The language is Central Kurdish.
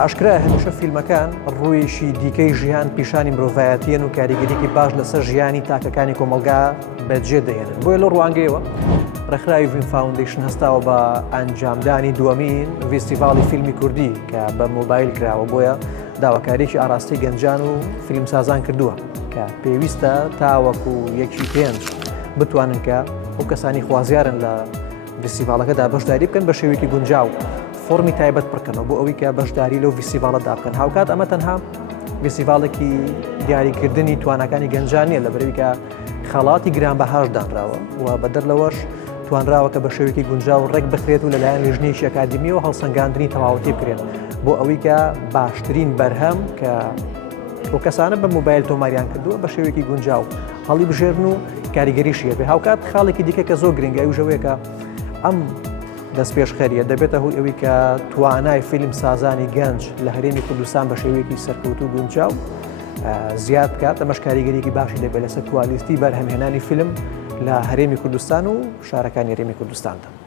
ئاشکرا هەمیشە فیلمەکان ڕوویشی دیکەی ژیان پیشانی مرۆڤایەتیەن و کاریگەریەکی باش لەسەر ژیانی تاکەکانی کۆمەلگا بەجێ دەهێنن. بۆیە لە ڕوانگەیەوە ڕێکخراوی ڤین فاوندیشن هەستاوە بە ئەنجامدانی دووەمین فیستیڤاڵی فیلمی کوردی کە بە مۆبایل کراوە. بۆیە داواکاریی ئاراستی گەنجان و فیلمسازان کردووە کە پێویستە تاوەکو یەکی پێنج بتوانن کە ئەو کەسانی خوازیارن لە فیستیڤاڵەکەدا بەشداری بکەن بە شێوەیەکی گونجاو فۆرمی تایبەت بکەنەوە بۆ ئەوەی کە بەشداری لەو فیستیڤاڵەدا بکەن. هاوکات ئەمە تەنها فیستیڤاڵێکی دیاریکردنی توانەکانی گەنجان نیە، لەبەرەوەی کە خەڵاتی گرانبەهاش دانراوە و بەدەر لەوەش توانراوە کە بە شێوەیەکی گونجاو ڕێک بخرێت و لەلایەن لیژنەیەکی ئەکادمیەوە هەڵسەنگاندنی تەواوەتی بکرێن بۆ ئەوەی کە باشترین بەرهەم کە ئەو کەسانە بە مۆبایل تۆماریان کردووە بە شێوەیەکی گونجاو هەڵی بژێرن و کاریگەریشیە بێ. هاوکات خاڵێکی دیکە کە زۆر گرنگە ئەوژەوەیە ئەم دەست پێشخەریە دەبێتە هۆی ئەوەی کە توانای فیلم سازانی گەنج لە هەرێمی کوردستان بە شێوەیەکی سەرکەوتوو گونجاو زیاد بکات. ئەمەش کاریگەریەکی باشی دەبێت لەسەر کوالیستی بەرهەمهێنانی فیلم لە هەرێمی کوردستان و شارەکانی هەرێمی کوردستاندا.